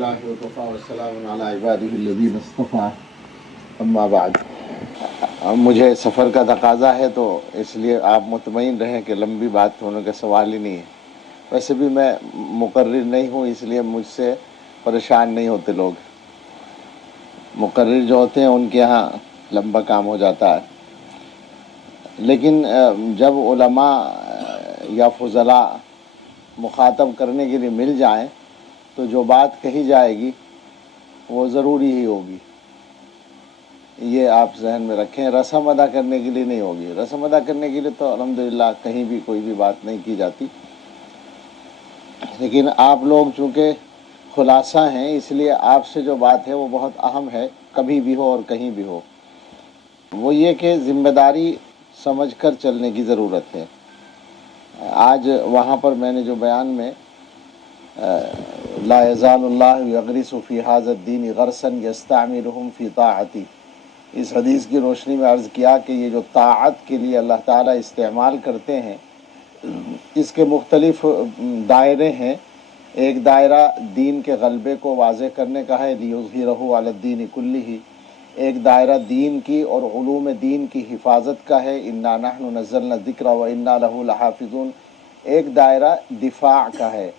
الحمدللہ وکفیٰ والسلام علی عبادہ الذین اصطفیٰ اما بعد۔ مجھے سفر کا تقاضا ہے تو اس لیے آپ مطمئن رہیں کہ لمبی بات ہونے کا سوال ہی نہیں ہے۔ ویسے بھی میں مقرر نہیں ہوں، اس لیے مجھ سے پریشان نہیں ہوتے لوگ۔ مقرر جو ہوتے ہیں ان کے ہاں لمبا کام ہو جاتا ہے، لیکن جب علماء یا فضلاء مخاطب کرنے کے لیے مل جائیں تو جو بات کہی جائے گی وہ ضروری ہی ہوگی، یہ آپ ذہن میں رکھیں۔ رسم ادا کرنے کے لیے نہیں ہوگی۔ رسم ادا کرنے کے لیے تو الحمدللہ کہیں بھی کوئی بھی بات نہیں کی جاتی، لیکن آپ لوگ چونکہ خلاصہ ہیں اس لیے آپ سے جو بات ہے وہ بہت اہم ہے، کبھی بھی ہو اور کہیں بھی ہو۔ وہ یہ کہ ذمہ داری سمجھ کر چلنے کی ضرورت ہے۔ آج وہاں پر میں نے جو بیان میں لا یزال اللہ یغرس فی ھذا الدین غرسا یستعملہم فی طاعتی، اس حدیث کی روشنی میں عرض کیا کہ یہ جو طاعت کے لیے اللہ تعالیٰ استعمال کرتے ہیں اس کے مختلف دائرے ہیں۔ ایک دائرہ دین کے غلبے کو واضح کرنے کا ہے، لیظہرہ علی الدین کلہ۔ ایک دائرہ دین کی اور علوم دین کی حفاظت کا ہے، انا نحن نزلنا الذکر وانا لہ لحافظون۔ ایک دائرہ دفاع کا ہے،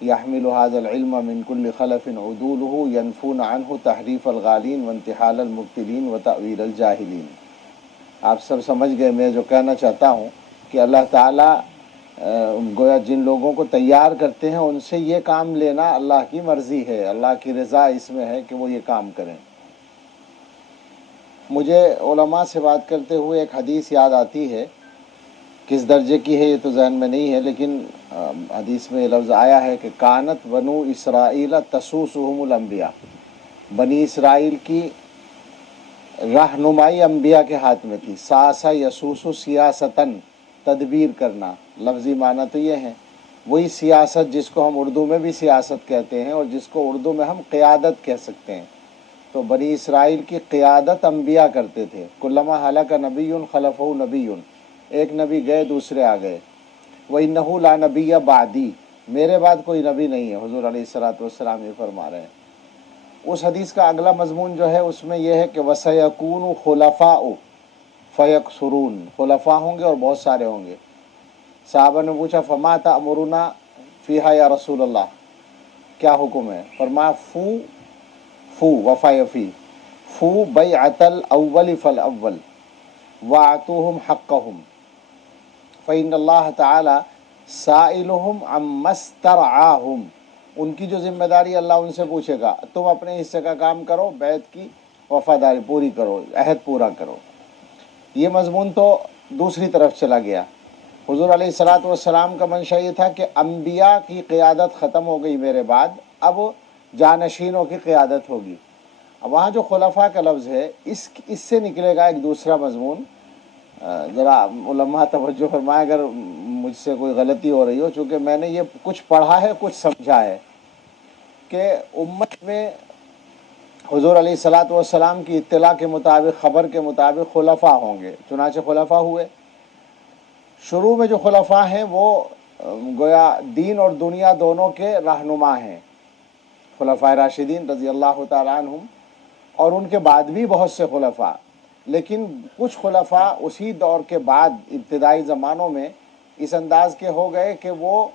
یحمل ھذا العلم من کل خلف عدولہ ینفون عنہ تحریف الغالین وانتحال المبتلین وتأویل الجاہلین۔ آپ سب سمجھ گئے میں جو کہنا چاہتا ہوں کہ اللہ تعالیٰ گویا جن لوگوں کو تیار کرتے ہیں ان سے یہ کام لینا اللہ کی مرضی ہے، اللہ کی رضا اس میں ہے کہ وہ یہ کام کریں۔ مجھے علماء سے بات کرتے ہوئے ایک حدیث یاد آتی ہے، کس درجے کی ہے یہ تو ذہن میں نہیں ہے، لیکن حدیث میں یہ لفظ آیا ہے کہ کانت بنو اسرائیل تسوسہم الانبیاء، بنی اسرائیل کی رہنمائی انبیاء کے ہاتھ میں تھی۔ ساسا یسوس سیاستن، تدبیر کرنا، لفظی معنی تو یہ ہے وہی سیاست جس کو ہم اردو میں بھی سیاست کہتے ہیں اور جس کو اردو میں ہم قیادت کہہ سکتے ہیں۔ تو بنی اسرائیل کی قیادت انبیاء کرتے تھے۔ کلما ہلک نبی خلفہ نبی، ایک نبی گئے دوسرے آ گئے۔ وَإِنَّهُ لَا نَبِيَّ بَعْدِي، میرے بعد کوئی نبی نہیں ہے، حضور علیہ الصلوۃ والسلام یہ فرما رہے ہیں۔ اس حدیث کا اگلا مضمون جو ہے اس میں یہ ہے کہ وَسَيَكُونُ خُلَفَاءُ فَيَكْثُرُونَ، خلفاء ہوں گے اور بہت سارے ہوں گے۔ صحابہ نے پوچھا فَمَا تَأْمُرُنَا فِيهَا یا رسول اللہ، کیا حکم ہے؟ فرمایا فو وفا فی فو بیعۃ الاول فالاول واعطوہم حقہم فإن اللہ تعالی سائلہم عما استرعاہم، ان کی جو ذمہ داری اللہ ان سے پوچھے گا، تم اپنے حصے کا کام کرو، بیعت کی وفاداری پوری کرو، عہد پورا کرو۔ یہ مضمون تو دوسری طرف چلا گیا۔ حضور علیہ الصلوۃ والسلام کا منشا یہ تھا کہ انبیاء کی قیادت ختم ہو گئی میرے بعد، اب جانشینوں کی قیادت ہوگی۔ اب وہاں جو خلفاء کا لفظ ہے اس سے نکلے گا ایک دوسرا مضمون۔ ذرا علماء توجہ فرمائیں اگر مجھ سے کوئی غلطی ہو رہی ہو، چونکہ میں نے یہ کچھ پڑھا ہے کچھ سمجھا ہے کہ امت میں حضور علیہ الصلوۃ والسلام کی اطلاع کے مطابق، خبر کے مطابق خلفاء ہوں گے، چنانچہ خلفاء ہوئے۔ شروع میں جو خلفاء ہیں وہ گویا دین اور دنیا دونوں کے رہنما ہیں، خلفاء راشدین رضی اللہ تعالیٰ عنہم، اور ان کے بعد بھی بہت سے خلفاء، لیکن کچھ خلفاء اسی دور کے بعد ابتدائی زمانوں میں اس انداز کے ہو گئے کہ وہ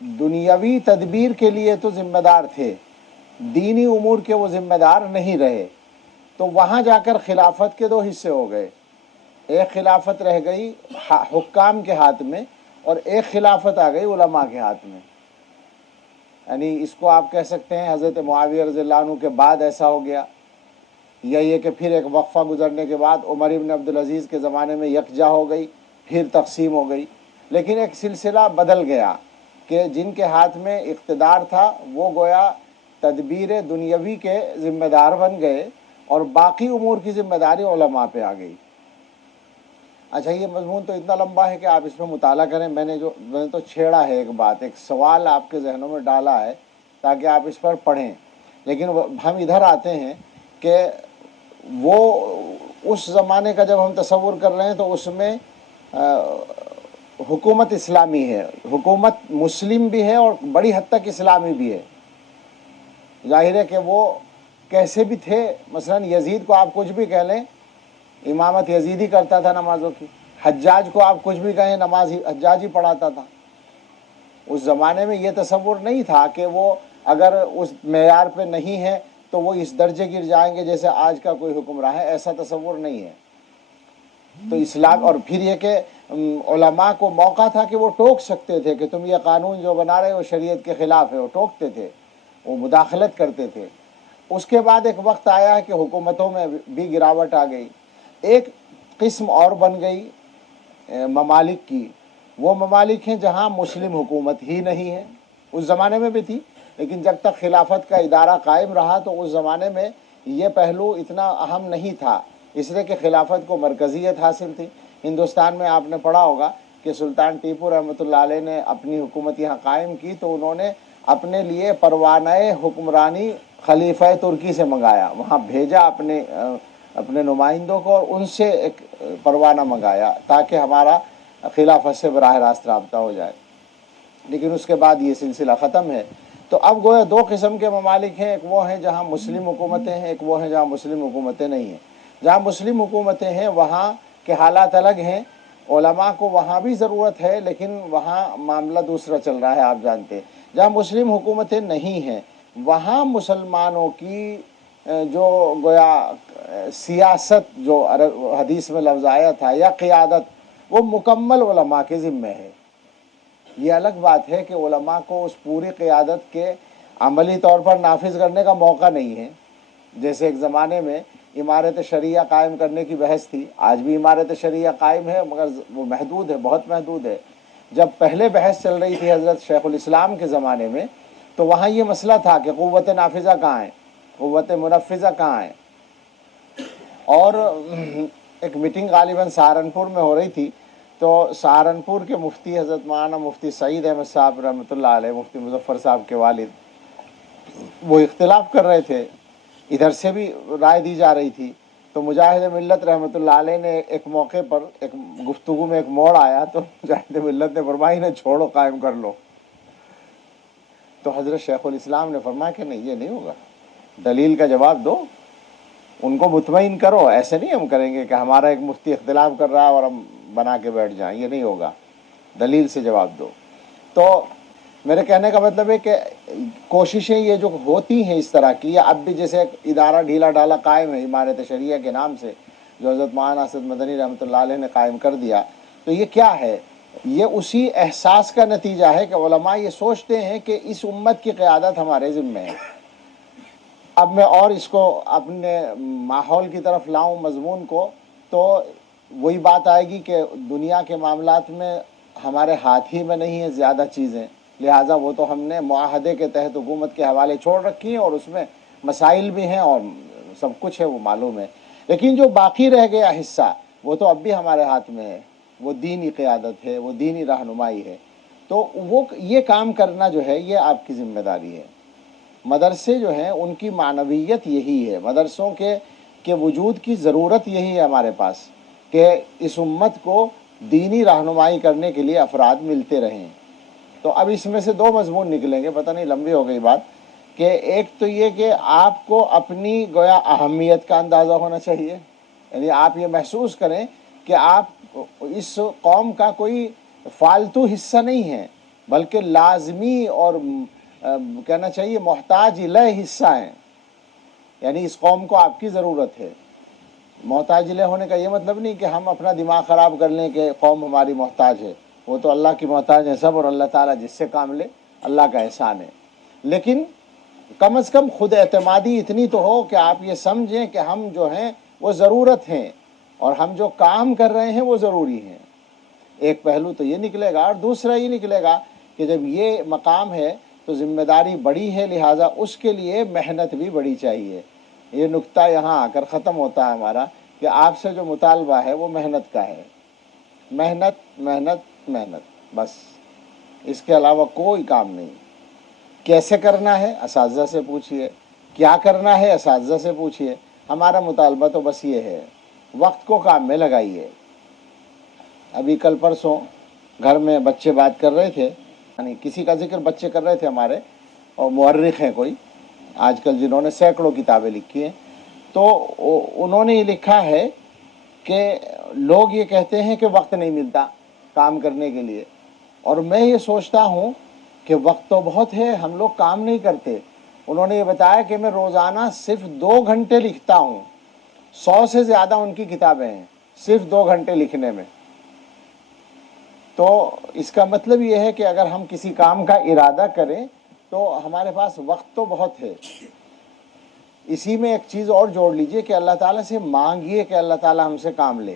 دنیاوی تدبیر کے لیے تو ذمہ دار تھے، دینی امور کے وہ ذمہ دار نہیں رہے۔ تو وہاں جا کر خلافت کے دو حصے ہو گئے، ایک خلافت رہ گئی حکام کے ہاتھ میں اور ایک خلافت آ گئی علماء کے ہاتھ میں۔ یعنی اس کو آپ کہہ سکتے ہیں حضرت معاویہ رضی اللہ عنہ کے بعد ایسا ہو گیا، یا یہ کہ پھر ایک وقفہ گزرنے کے بعد عمر ابن عبدالعزیز کے زمانے میں یکجا ہو گئی، پھر تقسیم ہو گئی۔ لیکن ایک سلسلہ بدل گیا کہ جن کے ہاتھ میں اقتدار تھا وہ گویا تدبیر دنیاوی کے ذمہ دار بن گئے اور باقی امور کی ذمہ داری علماء پہ آ گئی۔ اچھا، یہ مضمون تو اتنا لمبا ہے کہ آپ اس میں مطالعہ کریں۔ میں نے تو چھیڑا ہے ایک بات، ایک سوال آپ کے ذہنوں میں ڈالا ہے تاکہ آپ اس پر پڑھیں، لیکن ہم ادھر آتے ہیں کہ وہ اس زمانے کا جب ہم تصور کر رہے ہیں تو اس میں حکومت اسلامی ہے، حکومت مسلم بھی ہے اور بڑی حد تک اسلامی بھی ہے۔ ظاہر ہے کہ وہ کیسے بھی تھے، مثلا یزید کو آپ کچھ بھی کہہ لیں، امامت یزید ہی کرتا تھا نمازوں کی، حجاج کو آپ کچھ بھی کہیں، نماز حجاج ہی پڑھاتا تھا۔ اس زمانے میں یہ تصور نہیں تھا کہ وہ اگر اس معیار پہ نہیں ہے تو وہ اس درجے گر جائیں گے جیسے آج کا کوئی حکمراں ہے، ایسا تصور نہیں ہے۔ تو اسلام، اور پھر یہ کہ علماء کو موقع تھا کہ وہ ٹوک سکتے تھے کہ تم یہ قانون جو بنا رہے ہو شریعت کے خلاف ہے، وہ ٹوکتے تھے، وہ مداخلت کرتے تھے۔ اس کے بعد ایک وقت آیا کہ حکومتوں میں بھی گراوٹ آ گئی، ایک قسم اور بن گئی ممالک کی، وہ ممالک ہیں جہاں مسلم حکومت ہی نہیں ہے۔ اس زمانے میں بھی تھی، لیکن جب تک خلافت کا ادارہ قائم رہا تو اس زمانے میں یہ پہلو اتنا اہم نہیں تھا، اس لیے کہ خلافت کو مرکزیت حاصل تھی۔ ہندوستان میں آپ نے پڑھا ہوگا کہ سلطان ٹیپو رحمۃ اللہ علیہ نے اپنی حکومت یہاں قائم کی تو انہوں نے اپنے لیے پروانہ حکمرانی خلیفہ ترکی سے منگایا، وہاں بھیجا اپنے نمائندوں کو، اور ان سے ایک پروانہ منگایا تاکہ ہمارا خلافت سے براہ راست رابطہ ہو جائے۔ لیکن اس کے بعد یہ سلسلہ ختم ہے۔ تو اب گویا دو قسم کے ممالک ہیں، ایک وہ ہیں جہاں مسلم حکومتیں ہیں، ایک وہ ہیں جہاں مسلم حکومتیں نہیں ہیں۔ جہاں مسلم حکومتیں ہیں وہاں کے حالات الگ ہیں، علماء کو وہاں بھی ضرورت ہے لیکن وہاں معاملہ دوسرا چل رہا ہے، آپ جانتے ہیں۔ جہاں مسلم حکومتیں نہیں ہیں وہاں مسلمانوں کی جو گویا سیاست، جو حدیث میں لفظ آیا تھا، یا قیادت، وہ مکمل علماء کے ذمہ ہے۔ یہ الگ بات ہے کہ علماء کو اس پوری قیادت کے عملی طور پر نافذ کرنے کا موقع نہیں ہے۔ جیسے ایک زمانے میں امارت شریعہ قائم کرنے کی بحث تھی، آج بھی امارت شریعہ قائم ہے مگر وہ محدود ہے، بہت محدود ہے۔ جب پہلے بحث چل رہی تھی حضرت شیخ الاسلام کے زمانے میں تو وہاں یہ مسئلہ تھا کہ قوت نافذہ کہاں ہے، قوت منفذہ کہاں ہے۔ اور ایک میٹنگ غالباً سہارنپور میں ہو رہی تھی، تو سہارنپور کے مفتی حضرت مولانا مفتی سعید احمد صاحب رحمۃ اللہ علیہ، مفتی مظفر صاحب کے والد، وہ اختلاف کر رہے تھے، ادھر سے بھی رائے دی جا رہی تھی۔ تو مجاہد ملت رحمۃ اللہ علیہ نے ایک موقع پر ایک گفتگو میں ایک موڑ آیا تو مجاہد ملت نے فرمایا انہیں چھوڑو، قائم کر لو۔ تو حضرت شیخ الاسلام نے فرمایا کہ نہیں، یہ نہیں ہوگا، دلیل کا جواب دو، ان کو مطمئن کرو، ایسے نہیں ہم کریں گے کہ ہمارا ایک مفتی اختلاف کر رہا ہے اور ہم بنا کے بیٹھ جائیں، یہ نہیں ہوگا، دلیل سے جواب دو۔ تو میرے کہنے کا مطلب ہے کہ کوششیں یہ جو ہوتی ہیں اس طرح کی، یا اب بھی جیسے ایک ادارہ ڈھیلا ڈالا قائم ہے امارت شریعہ کے نام سے، جو حضرت مولانا اسد مدنی رحمۃ اللہ علیہ نے قائم کر دیا، تو یہ کیا ہے؟ یہ اسی احساس کا نتیجہ ہے کہ علماء یہ سوچتے ہیں کہ اس امت کی قیادت ہمارے ذمہ ہے۔ اب میں اور اس کو اپنے ماحول کی طرف لاؤں، مضمون کو، تو وہی بات آئے گی کہ دنیا کے معاملات میں ہمارے ہاتھ ہی میں نہیں ہے زیادہ چیزیں، لہٰذا وہ تو ہم نے معاہدے کے تحت حکومت کے حوالے چھوڑ رکھی ہیں، اور اس میں مسائل بھی ہیں اور سب کچھ ہے، وہ معلوم ہے۔ لیکن جو باقی رہ گیا حصہ وہ تو اب بھی ہمارے ہاتھ میں ہے، وہ دینی قیادت ہے، وہ دینی رہنمائی ہے۔ تو وہ یہ کام کرنا جو ہے یہ آپ کی ذمہ داری ہے۔ مدرسے جو ہیں ان کی معنویت یہی ہے، مدرسوں کے وجود کی ضرورت یہی ہے ہمارے پاس کہ اس امت کو دینی رہنمائی کرنے کے لیے افراد ملتے رہیں۔ تو اب اس میں سے دو مضمون نکلیں گے، پتہ نہیں لمبی ہو گئی بات، کہ ایک تو یہ کہ آپ کو اپنی گویا اہمیت کا اندازہ ہونا چاہیے، یعنی آپ یہ محسوس کریں کہ آپ اس قوم کا کوئی فالتو حصہ نہیں ہیں، بلکہ لازمی اور کہنا چاہیے محتاج الیہ حصہ ہیں، یعنی اس قوم کو آپ کی ضرورت ہے۔ محتاج الیہ ہونے کا یہ مطلب نہیں کہ ہم اپنا دماغ خراب کر لیں کہ قوم ہماری محتاج ہے، وہ تو اللہ کی محتاج ہے سب، اور اللہ تعالیٰ جس سے کام لے اللہ کا احسان ہے۔ لیکن کم از کم خود اعتمادی اتنی تو ہو کہ آپ یہ سمجھیں کہ ہم جو ہیں وہ ضرورت ہیں، اور ہم جو کام کر رہے ہیں وہ ضروری ہیں۔ ایک پہلو تو یہ نکلے گا، اور دوسرا یہ نکلے گا کہ جب یہ مقام ہے تو ذمہ داری بڑی ہے، لہٰذا اس کے لیے محنت بھی بڑی چاہیے۔ یہ نقطہ یہاں آ کر ختم ہوتا ہے ہمارا کہ آپ سے جو مطالبہ ہے وہ محنت کا ہے، محنت محنت محنت، بس اس کے علاوہ کوئی کام نہیں۔ کیسے کرنا ہے اساتذہ سے پوچھئے، کیا کرنا ہے اساتذہ سے پوچھئے، ہمارا مطالبہ تو بس یہ ہے، وقت کو کام میں لگائیے۔ ابھی کل پرسوں گھر میں بچے بات کر رہے تھے، یعنی کسی کا ذکر بچے کر رہے تھے ہمارے، اور مورخ ہیں کوئی، آج کل جنہوں نے سینکڑوں کتابیں لکھی ہیں، تو انہوں نے یہ لکھا ہے کہ لوگ یہ کہتے ہیں کہ وقت نہیں ملتا کام کرنے کے لیے، اور میں یہ سوچتا ہوں کہ وقت تو بہت ہے، ہم لوگ کام نہیں کرتے۔ انہوں نے یہ بتایا کہ میں روزانہ صرف 2 گھنٹے لکھتا ہوں، 100 سے زیادہ ان کی کتابیں ہیں صرف 2 گھنٹے لکھنے میں۔ تو اس کا مطلب یہ ہے کہ اگر ہم کسی کام کا ارادہ کریں تو ہمارے پاس وقت تو بہت ہے۔ اسی میں ایک چیز اور جوڑ لیجئے کہ اللہ تعالیٰ سے مانگیے کہ اللہ تعالیٰ ہم سے کام لے۔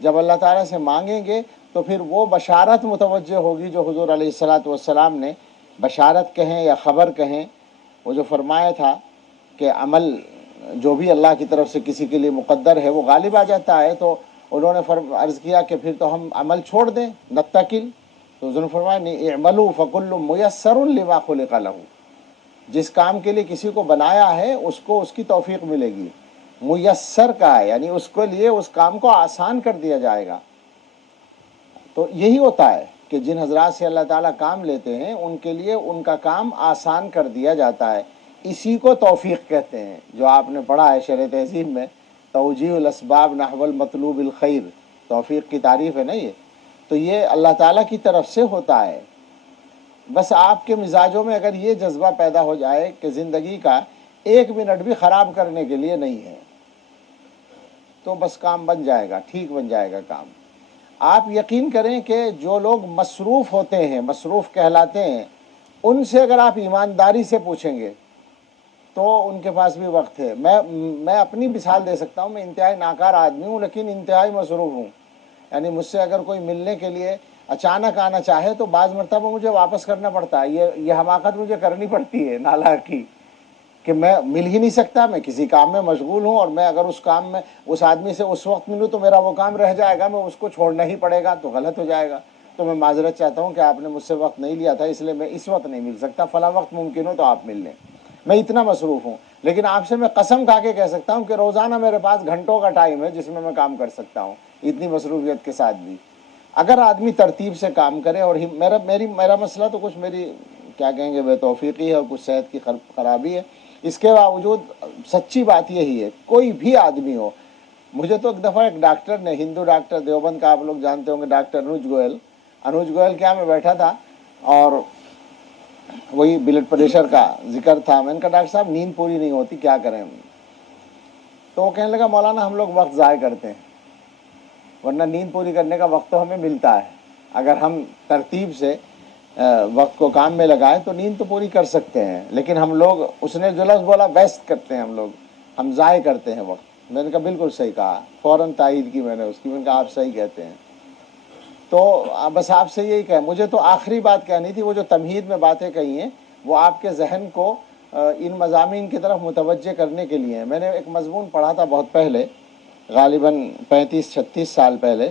جب اللہ تعالیٰ سے مانگیں گے تو پھر وہ بشارت متوجہ ہوگی جو حضور علیہ الصلاۃ والسلام نے بشارت کہیں یا خبر کہیں، وہ جو فرمایا تھا کہ عمل جو بھی اللہ کی طرف سے کسی کے لیے مقدر ہے وہ غالب آ جاتا ہے۔ تو انہوں نے عرض کیا کہ پھر تو ہم عمل چھوڑ دیں، نتکل۔ تو حضور نے فرمایا اعملوا فکل میسر لما خلق لہ، جس کام کے لیے کسی کو بنایا ہے اس کو اس کی توفیق ملے گی۔ میسر کا ہے یعنی اس کے لیے اس کام کو آسان کر دیا جائے گا۔ تو یہی ہوتا ہے کہ جن حضرات سے اللہ تعالیٰ کام لیتے ہیں ان کے لیے ان کا کام آسان کر دیا جاتا ہے۔ اسی کو توفیق کہتے ہیں، جو آپ نے پڑھا ہے شرح تہذیب میں، توجیہ الاسباب نحو المطلوب الخیر، توفیق کی تعریف ہے نا یہ۔ تو یہ اللہ تعالیٰ کی طرف سے ہوتا ہے۔ بس آپ کے مزاجوں میں اگر یہ جذبہ پیدا ہو جائے کہ زندگی کا 1 منٹ بھی خراب کرنے کے لیے نہیں ہے، تو بس کام بن جائے گا، ٹھیک بن جائے گا کام۔ آپ یقین کریں کہ جو لوگ مصروف ہوتے ہیں، مصروف کہلاتے ہیں، ان سے اگر آپ ایمانداری سے پوچھیں گے تو ان کے پاس بھی وقت ہے۔ میں اپنی مثال دے سکتا ہوں، میں انتہائی ناکار آدمی ہوں لیکن انتہائی مصروف ہوں۔ یعنی مجھ سے اگر کوئی ملنے کے لیے اچانک آنا چاہے تو بعض مرتبہ مجھے واپس کرنا پڑتا ہے۔ یہ حماقت مجھے کرنی پڑتی ہے نالاحق کی، کہ میں مل ہی نہیں سکتا، میں کسی کام میں مشغول ہوں، اور میں اگر اس کام میں اس آدمی سے اس وقت ملوں تو میرا وہ کام رہ جائے گا، میں اس کو چھوڑنا ہی پڑے گا تو غلط ہو جائے گا۔ تو میں معذرت چاہتا ہوں کہ آپ نے مجھ سے وقت نہیں لیا تھا، اس لیے میں اس وقت نہیں مل سکتا، فلاں وقت ممکن ہو تو آپ مل لیں۔ میں اتنا مصروف ہوں، لیکن آپ سے میں قسم کھا کے کہہ سکتا ہوں کہ روزانہ میرے پاس گھنٹوں کا ٹائم ہے جس میں میں کام کر سکتا ہوں، اتنی مصروفیت کے ساتھ بھی۔ اگر آدمی ترتیب سے کام کرے، اور میرا مسئلہ تو کچھ میری کیا کہیں گے بے توفیقی ہے اور کچھ صحت کی خرابی ہے، اس کے باوجود سچی بات یہی ہے، کوئی بھی آدمی ہو۔ مجھے تو ایک دفعہ ایک ڈاکٹر نے، ہندو ڈاکٹر دیوبند کا، آپ لوگ جانتے ہوں گے، ڈاکٹر انوج گوئل کیا میں بیٹھا تھا اور وہی بلڈ پریشر کا ذکر تھا۔ میں نے کہا ڈاکٹر صاحب نیند پوری نہیں ہوتی، کیا کریں ہم؟ تو وہ کہنے لگا مولانا ہم لوگ وقت ضائع کرتے ہیں، ورنہ نیند پوری کرنے کا وقت تو ہمیں ملتا ہے۔ اگر ہم ترتیب سے وقت کو کام میں لگائیں تو نیند تو پوری کر سکتے ہیں، لیکن ہم لوگ، اس نے جو لفظ بولا، ویسٹ کرتے ہیں، ہم ضائع کرتے ہیں وقت۔ میں نے کہا بالکل صحیح کہا، فوراً تائید کی میں نے اس کی، میں نے کہا آپ صحیح کہتے ہیں۔ تو بس آپ سے یہی کہا، مجھے تو آخری بات کہنی تھی، وہ جو تمہید میں باتیں کہی ہیں وہ آپ کے ذہن کو ان مضامین کی طرف متوجہ کرنے کے لیے ہیں۔ میں نے ایک مضمون پڑھا تھا بہت پہلے، غالباً 35-36 سال پہلے،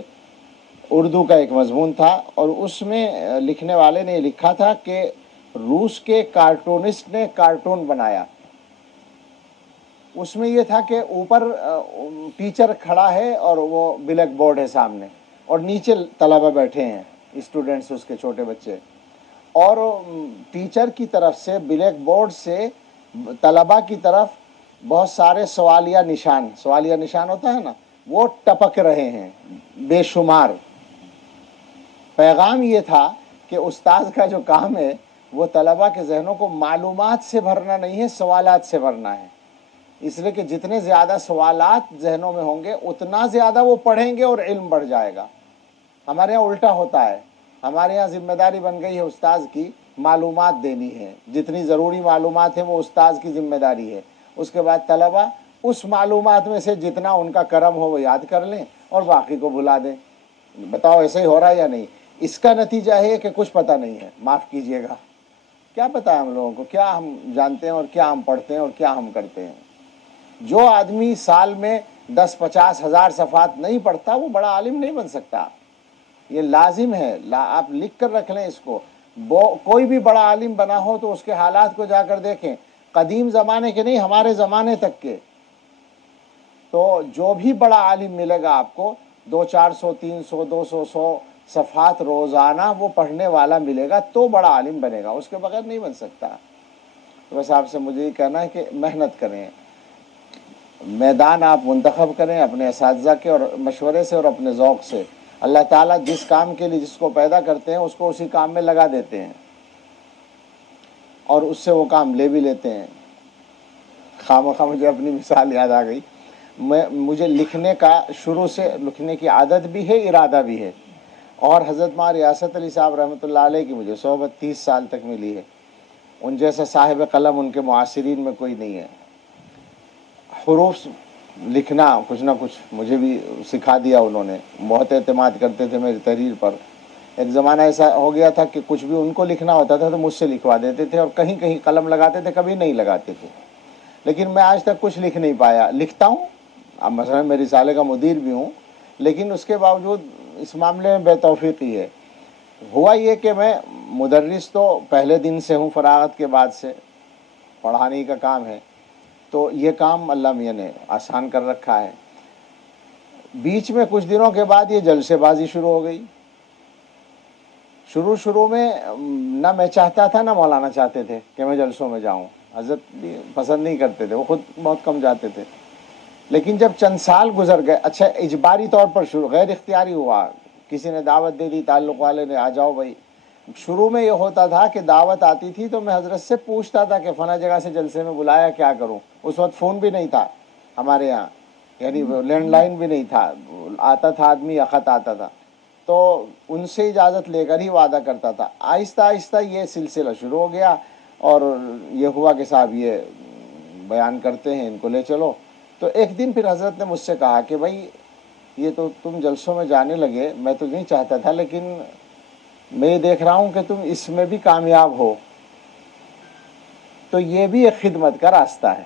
اردو کا ایک مضمون تھا، اور اس میں لکھنے والے نے لکھا تھا کہ روس کے کارٹونسٹ نے کارٹون بنایا۔ اس میں یہ تھا کہ اوپر ٹیچر کھڑا ہے اور وہ بلیک بورڈ ہے سامنے، اور نیچے طلبہ بیٹھے ہیں، اسٹوڈنٹس اس کے چھوٹے بچے، اور ٹیچر کی طرف سے بلیک بورڈ سے طلبہ کی طرف بہت سارے سوالیہ نشان ہوتا ہے نا، وہ ٹپک رہے ہیں بے شمار۔ پیغام یہ تھا کہ استاذ کا جو کام ہے وہ طلبہ کے ذہنوں کو معلومات سے بھرنا نہیں ہے، سوالات سے بھرنا ہے۔ اس لیے کہ جتنے زیادہ سوالات ذہنوں میں ہوں گے اتنا زیادہ وہ پڑھیں گے اور علم بڑھ جائے گا۔ ہمارے یہاں الٹا ہوتا ہے، ہمارے یہاں ذمہ داری بن گئی ہے استاذ کی معلومات دینی ہے، جتنی ضروری معلومات ہیں وہ استاذ کی ذمہ داری ہے۔ اس کے بعد طلبہ اس معلومات میں سے جتنا ان کا کرم ہو وہ یاد کر لیں اور باقی کو بھلا دیں۔ بتاؤ ایسے ہی ہو رہا ہے یا نہیں؟ اس کا نتیجہ ہے کہ کچھ پتہ نہیں ہے، معاف کیجئے گا، کیا پتہ ہے ہم لوگوں کو، کیا ہم جانتے ہیں اور کیا ہم پڑھتے ہیں اور کیا ہم کرتے ہیں۔ جو آدمی سال میں 10-50 ہزار صفحات نہیں پڑھتا وہ بڑا عالم نہیں بن سکتا، یہ لازم ہے، آپ لکھ کر رکھ لیں اس کو۔ کوئی بھی بڑا عالم بنا ہو تو اس کے حالات کو جا کر دیکھیں، قدیم زمانے کے نہیں، ہمارے زمانے تک کے۔ تو جو بھی بڑا عالم ملے گا آپ کو 200-400 300 200 100 صفحات روزانہ وہ پڑھنے والا ملے گا تو بڑا عالم بنے گا، اس کے بغیر نہیں بن سکتا۔ تو بس آپ سے مجھے یہ کہنا ہے کہ محنت کریں، میدان آپ منتخب کریں اپنے اساتذہ کے اور مشورے سے اور اپنے ذوق سے۔ اللہ تعالیٰ جس کام کے لیے جس کو پیدا کرتے ہیں اس کو اسی کام میں لگا دیتے ہیں اور اس سے وہ کام لے بھی لیتے ہیں۔ خواہ مجھے اپنی مثال یاد آ گئی، مجھے لکھنے کا شروع سے لکھنے کی عادت بھی ہے، ارادہ بھی ہے، اور حضرت ماں ریاست علی صاحب رحمۃ اللہ علیہ کی مجھے صحبت 30 سال تک ملی ہے۔ ان جیسا صاحب قلم ان کے معاصرین میں کوئی نہیں ہے۔ حروف لکھنا کچھ نہ کچھ مجھے بھی سکھا دیا انہوں نے، بہت اعتماد کرتے تھے میری تحریر پر۔ ایک زمانہ ایسا ہو گیا تھا کہ کچھ بھی ان کو لکھنا ہوتا تھا تو مجھ سے لکھوا دیتے تھے، اور کہیں کہیں قلم لگاتے تھے، کبھی نہیں لگاتے تھے، لیکن میں آج تک کچھ لکھ نہیں پایا۔ لکھتا ہوں، اب مثلا میں رسالے کا مدیر بھی ہوں، لیکن اس کے باوجود اس معاملے میں بے توفیقی ہے۔ ہوا یہ کہ میں مدرس تو پہلے دن سے ہوں، فراغت کے بعد سے پڑھانے کا کام ہے، تو یہ کام اللہ میاں نے آسان کر رکھا ہے۔ بیچ میں کچھ دنوں کے بعد یہ جلسے بازی شروع ہو گئی۔ شروع میں نہ میں چاہتا تھا نہ مولانا چاہتے تھے کہ میں جلسوں میں جاؤں، حضرت بھی پسند نہیں کرتے تھے، وہ خود بہت کم جاتے تھے۔ لیکن جب چند سال گزر گئے، اچھا اجباری طور پر شروع، غیر اختیاری ہوا، کسی نے دعوت دے دی، تعلق والے نے، آ جاؤ بھائی۔ شروع میں یہ ہوتا تھا کہ دعوت آتی تھی تو میں حضرت سے پوچھتا تھا کہ فلاں جگہ سے جلسے میں بلایا، کیا کروں؟ اس وقت فون بھی نہیں تھا ہمارے یہاں، یعنی لینڈ لائن بھی نہیں تھا، آتا تھا آدمی یا خط آتا تھا، تو ان سے اجازت لے کر ہی وعدہ کرتا تھا۔ آہستہ آہستہ یہ سلسلہ شروع ہو گیا، اور یہ ہوا کہ صاحب یہ بیان کرتے ہیں، ان کو لے چلو۔ تو ایک دن پھر حضرت نے مجھ سے کہا کہ بھائی یہ تو تم جلسوں میں جانے لگے، میں تو نہیں چاہتا تھا، لیکن میں یہ دیکھ رہا ہوں کہ تم اس میں بھی کامیاب ہو، تو یہ بھی ایک خدمت کا راستہ ہے۔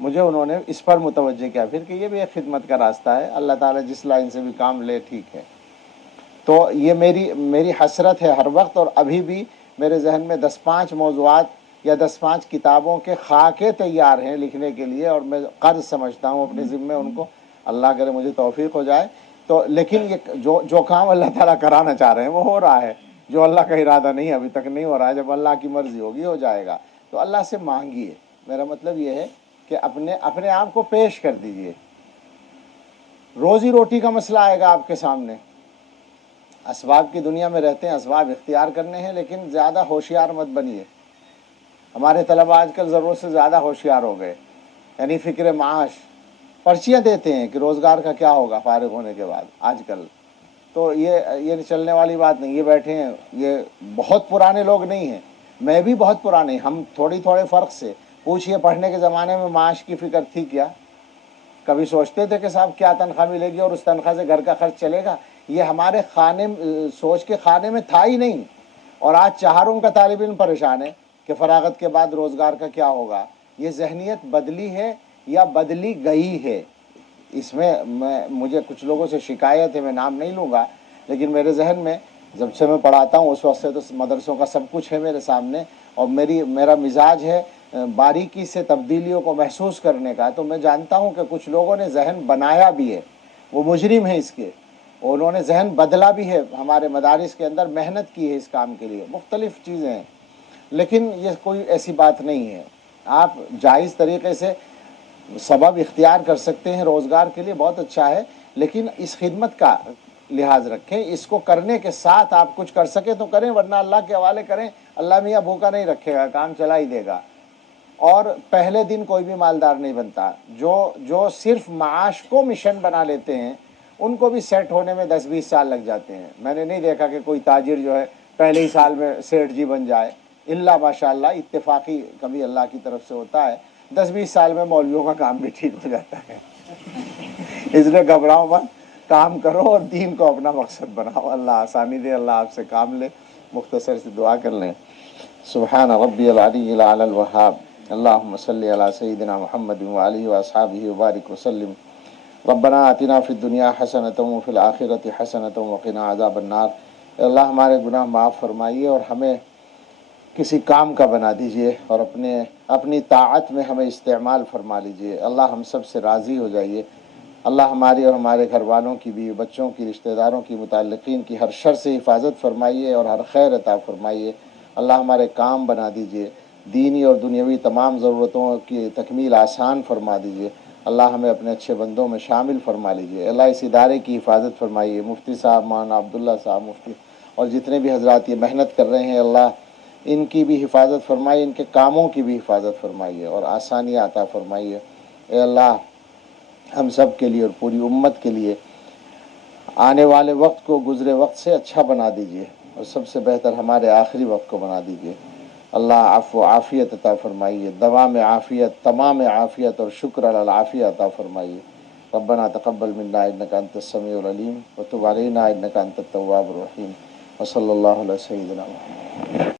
مجھے انہوں نے اس پر متوجہ کیا پھر کہ یہ بھی ایک خدمت کا راستہ ہے، اللہ تعالیٰ جس لائن سے بھی کام لے ٹھیک ہے۔ تو یہ میری حسرت ہے ہر وقت، اور ابھی بھی میرے ذہن میں 10-5 موضوعات یا 10-5 کتابوں کے خاکے تیار ہیں لکھنے کے لیے، اور میں قرض سمجھتا ہوں اپنے ذمے ان کو، اللہ کرے مجھے توفیق ہو جائے تو۔ لیکن یہ جو کام اللہ تعالیٰ کرانا چاہ رہے ہیں وہ ہو رہا ہے، جو اللہ کا ارادہ نہیں ابھی تک نہیں ہو رہا ہے، جب اللہ کی مرضی ہوگی ہو جائے گا۔ تو اللہ سے مانگیے، میرا مطلب یہ ہے کہ اپنے آپ کو پیش کر دیجئے۔ روزی روٹی کا مسئلہ آئے گا آپ کے سامنے، اسباب کی دنیا میں رہتے ہیں، اسباب اختیار کرنے ہیں، لیکن زیادہ ہوشیار مت بنیے۔ ہمارے طلباء آج کل ضرورت سے زیادہ ہوشیار ہو گئے، یعنی فکر معاش، پرچیاں دیتے ہیں کہ روزگار کا کیا ہوگا فارغ ہونے کے بعد آج کل۔ تو یہ چلنے والی بات نہیں۔ یہ بیٹھے ہیں، یہ بہت پرانے لوگ نہیں ہیں، میں بھی بہت پرانے، ہم تھوڑے فرق سے۔ پوچھئے پڑھنے کے زمانے میں معاش کی فکر تھی کیا؟ کبھی سوچتے تھے کہ صاحب کیا تنخواہ ملے گی اور اس تنخواہ سے گھر کا خرچ چلے گا؟ یہ ہمارے سوچ کے خانے میں تھا ہی نہیں۔ اور آج چہاروں کا طالب علم پریشان ہے کہ فراغت کے بعد روزگار کا کیا ہوگا۔ یہ ذہنیت بدلی ہے یا بدلی گئی ہے، اس میں مجھے کچھ لوگوں سے شکایت ہے، میں نام نہیں لوں گا، لیکن میرے ذہن میں جب سے میں پڑھاتا ہوں اس وقت سے تو مدرسوں کا سب کچھ ہے میرے سامنے، اور میرا مزاج ہے باریکی سے تبدیلیوں کو محسوس کرنے کا۔ تو میں جانتا ہوں کہ کچھ لوگوں نے ذہن بنایا بھی ہے، وہ مجرم ہیں اس کے، انہوں نے ذہن بدلا بھی ہے، ہمارے مدارس کے اندر محنت کی ہے اس کام کے لیے، مختلف چیزیں ہیں، لیکن یہ کوئی ایسی بات نہیں ہے۔ آپ جائز طریقے سے سبب اختیار کر سکتے ہیں روزگار کے لیے، بہت اچھا ہے، لیکن اس خدمت کا لحاظ رکھیں، اس کو کرنے کے ساتھ آپ کچھ کر سکیں تو کریں، ورنہ اللہ کے حوالے کریں، اللہ میاں بھوکا نہیں رکھے گا، کام چلا ہی دے گا۔ اور پہلے دن کوئی بھی مالدار نہیں بنتا، جو صرف معاش کو مشن بنا لیتے ہیں ان کو بھی سیٹ ہونے میں 10-20 سال لگ جاتے ہیں۔ میں نے نہیں دیکھا کہ کوئی تاجر جو ہے پہلے ہی سال میں سیٹھ جی بن جائے، الا ماشاءاللہ اتفاقی کبھی اللہ کی طرف سے ہوتا ہے، 10-20 سال میں مولویوں کا کام بھی ٹھیک ہو جاتا ہے۔ اس لیے گھبراؤ مت، کام کرو اور دین کو اپنا مقصد بناؤ، اللہ آسانی دے، اللہ آپ سے کام لے۔ مختصر سے دعا کر لیں۔ سبحان ربی العلی الاعلی الوہاب، اللہم صلی علی سیدنا محمد وآلہ واصحابہ وبارک وسلم۔ ربنا آتنا فی الدنیا حسنۃ وفی الآخرۃ حسنۃ وقنا عذاب النار۔ اللہ ہمارے گناہ معاف فرمائیے اور ہمیں کسی کام کا بنا دیجئے، اور اپنی طاعت میں ہمیں استعمال فرما لیجئے۔ اللہ ہم سب سے راضی ہو جائیے۔ اللہ ہماری اور ہمارے گھر والوں کی بھی، بچوں کی، رشتہ داروں کی، متعلقین کی ہر شر سے حفاظت فرمائیے اور ہر خیر عطا فرمائیے۔ اللہ ہمارے کام بنا دیجئے، دینی اور دنیاوی تمام ضرورتوں کی تکمیل آسان فرما دیجیے۔ اللہ ہمیں اپنے اچھے بندوں میں شامل فرما لیجیے۔ اللہ اس ادارے کی حفاظت فرمائیے، مفتی صاحب مولانا عبداللہ صاحب مفتی اور جتنے بھی حضرات یہ محنت کر رہے ہیں، اللہ ان کی بھی حفاظت فرمائیے، ان کے کاموں کی بھی حفاظت فرمائیے اور آسانیاں عطا فرمائیے۔ اے اللہ ہم سب کے لیے اور پوری امت کے لیے آنے والے وقت کو گزرے وقت سے اچھا بنا دیجیے اور سب سے بہتر ہمارے آخری وقت کو بنا دیجیے۔ اللہ عفو عافیت عطا فرمائیے، دوام عافیت، تمام عافیت اور شکر علی العافیہ عطا فرمائیے۔ ربنا تقبل منا انک انت السمیع العلیم وتب علینا انک انت التواب الرحیم، وصلی اللہ علی سیدنا محمد۔